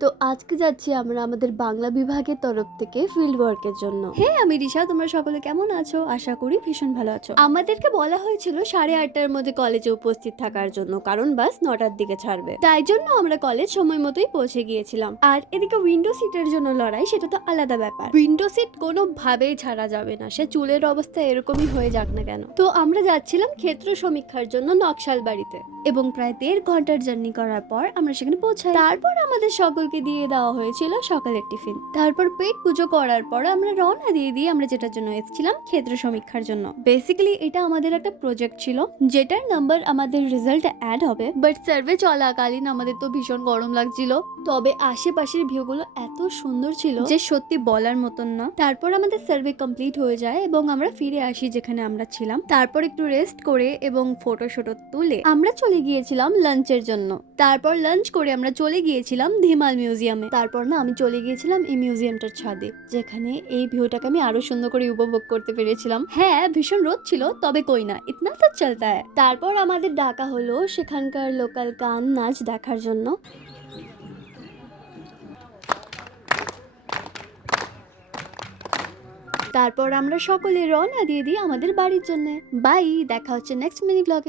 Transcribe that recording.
তো আজকে যাচ্ছি আমরা আমাদের বাংলা বিভাগের তরফ থেকে ফিল্ড ওয়ার্কের জন্য। হ্যাঁ, আমি রিশা। তোমরা সকলে কেমন আছো? আশা করি ভীষণ ভালো আছো। আমাদেরকে বলা হয়েছিল 8:30টার মধ্যে কলেজে উপস্থিত থাকার জন্য, কারণ বাস 9টার দিকে ছাড়বে। তাই জন্য আমরা কলেজ সময় মতোই পৌঁছে গিয়েছিলাম। আর এদিকে উইন্ডো সিটের জন্য লড়াই, সেটা তো আলাদা ব্যাপার। উইন্ডো সিট কোনোভাবেই ছাড়া যাবে না, সে চুলের অবস্থা এরকমই হয়ে যাক না কেন। তো আমরা যাচ্ছিলাম ক্ষেত্র সমীক্ষার জন্য নকশালবাড়িতে, এবং প্রায় 1.5 ঘন্টার জার্নি করার পর আমরা সেখানে পৌঁছাই। তারপর আমাদের সকলকে দিয়ে দেওয়া হয়েছিল সকালের টিফিন। তারপর পেট পুজো করার পর আমরা রওনা দিয়ে দিই আমরা যেটার জন্য এসেছিলাম, ক্ষেত্র সমীক্ষার জন্য। বেসিক্যালি এটা আমাদের একটা প্রজেক্ট ছিল, যেটার নাম্বার আমাদের রেজাল্টে অ্যাড হবে। বাট সার্ভে চলাকালীন আমাদের তো ভীষণ গরম লাগছিল, তবে আশেপাশের ভিউগুলো এত সুন্দর ছিল যে সত্যি বলার মতন না। তারপর আমাদের সার্ভে কমপ্লিট হয়ে যায় এবং আমরা ফিরে আসি যেখানে আমরা ছিলাম। তারপর একটু রেস্ট করে এবং ফটো তুলে আমরা চলে গিয়েছিলাম লাঞ্চের জন্য। তারপর লাঞ্চ করে আমরা চলে গিয়েছিলাম ধিমাল মিউজিয়ামে। তারপর না আমি চলে গিয়েছিলাম এই মিউজিয়ামটার ছাদে, যেখানে এই ভিউটাকে আমি আরো সুন্দর করে উপভোগ করতে পেরেছিলাম। হ্যাঁ, ভীষণ রোদ ছিল, তবে কই না, ইতনা তো চলতা হ্যায়। তারপর আমাদের ডাকা হলো সেখানকার লোকাল গান নাচ দেখার জন্য। তারপর আমরা সকলে রওনা দিয়ে দিই আমাদের বাড়ির জন্য। বাই, দেখা হচ্ছে নেক্সট মিনি ব্লগে।